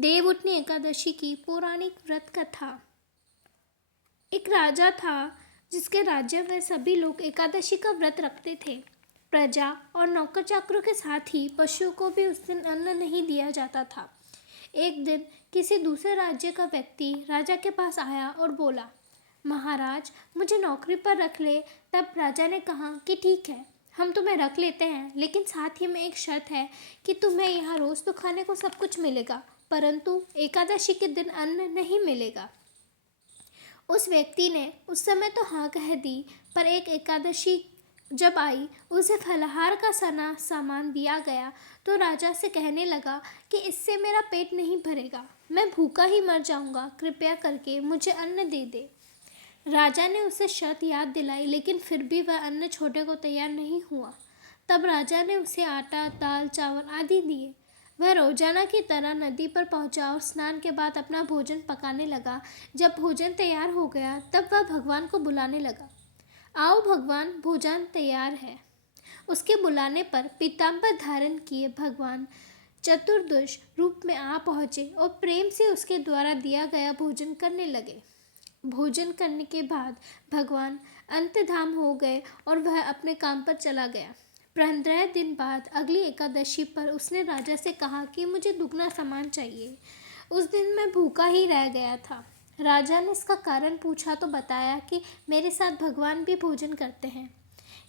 देवउठनी एकादशी की पौराणिक व्रत कथा। एक राजा था जिसके राज्य में सभी लोग एकादशी का व्रत रखते थे। प्रजा और नौकर चाकरों के साथ ही पशुओं को भी उस दिन अन्न नहीं दिया जाता था। एक दिन किसी दूसरे राज्य का व्यक्ति राजा के पास आया और बोला, महाराज, मुझे नौकरी पर रख ले। तब राजा ने कहा कि ठीक है, हम तुम्हें रख लेते हैं, लेकिन साथ ही में एक शर्त है कि तुम्हें यहाँ रोज तो खाने को सब कुछ मिलेगा, परंतु एकादशी के दिन अन्न नहीं मिलेगा। उस व्यक्ति ने उस समय तो हाँ कह दी, पर एक एकादशी जब आई, उसे फलाहार का सामान दिया गया तो राजा से कहने लगा कि इससे मेरा पेट नहीं भरेगा, मैं भूखा ही मर जाऊंगा, कृपया करके मुझे अन्न दे दे। राजा ने उसे शर्त याद दिलाई, लेकिन फिर भी वह अन्न छोड़ने को तैयार नहीं हुआ। तब राजा ने उसे आटा, दाल, चावल आदि दिए। वह रोजाना की तरह नदी पर पहुंचा और स्नान के बाद अपना भोजन पकाने लगा। जब भोजन तैयार हो गया, तब वह भगवान को बुलाने लगा। आओ भगवान, भोजन तैयार है। उसके बुलाने पर पीताम्बर धारण किए भगवान चतुर्दश रूप में आ पहुँचे और प्रेम से उसके द्वारा दिया गया भोजन करने लगे। भोजन करने के बाद भगवान अंतर्धान हो गए और वह अपने काम पर चला गया। 15 दिन बाद अगली एकादशी पर उसने राजा से कहा कि मुझे दुगना सामान चाहिए। उस दिन मैं भूखा ही रह गया था। राजा ने इसका कारण पूछा तो बताया कि मेरे साथ भगवान भी भोजन करते हैं,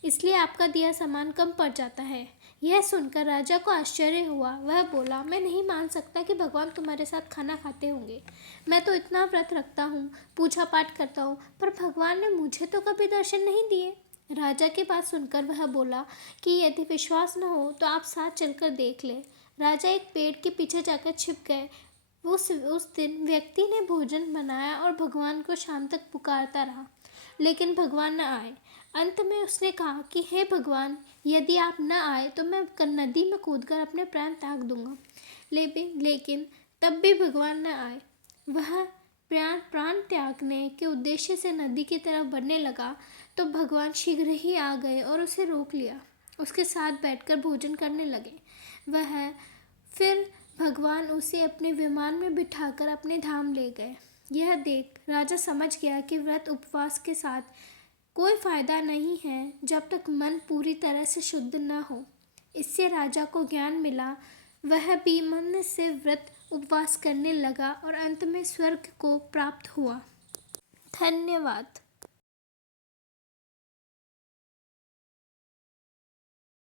इसलिए आपका दिया सामान कम पड़ जाता है। यह सुनकर राजा को आश्चर्य हुआ। वह बोला, मैं नहीं मान सकता कि भगवान तुम्हारे साथ खाना खाते होंगे। मैं तो इतना व्रत रखता हूँ, पूजा पाठ करता हूँ, पर भगवान ने मुझे तो कभी दर्शन नहीं दिए। राजा की बात सुनकर वह बोला कि यदि विश्वास न हो तो आप साथ चलकर देख ले। राजा एक पेड़ के पीछे जाकर छिप गए। उस दिन व्यक्ति ने भोजन बनाया और भगवान को शाम तक पुकारता रहा, लेकिन भगवान न आए। अंत में उसने कहा कि हे भगवान, यदि आप न आए तो मैं नदी में कूदकर अपने प्राण त्याग दूंगा। लेकिन तब भी भगवान न आए। वह प्राण त्यागने के उद्देश्य से नदी की तरफ बढ़ने लगा तो भगवान शीघ्र ही आ गए और उसे रोक लिया। उसके साथ बैठकर भोजन करने लगे। फिर भगवान उसे अपने विमान में बिठाकर अपने धाम ले गए। यह देख राजा समझ गया कि व्रत उपवास के साथ कोई फायदा नहीं है जब तक मन पूरी तरह से शुद्ध न हो। इससे राजा को ज्ञान मिला। वह भी मन से व्रत उपवास करने लगा और अंत में स्वर्ग को प्राप्त हुआ। धन्यवाद।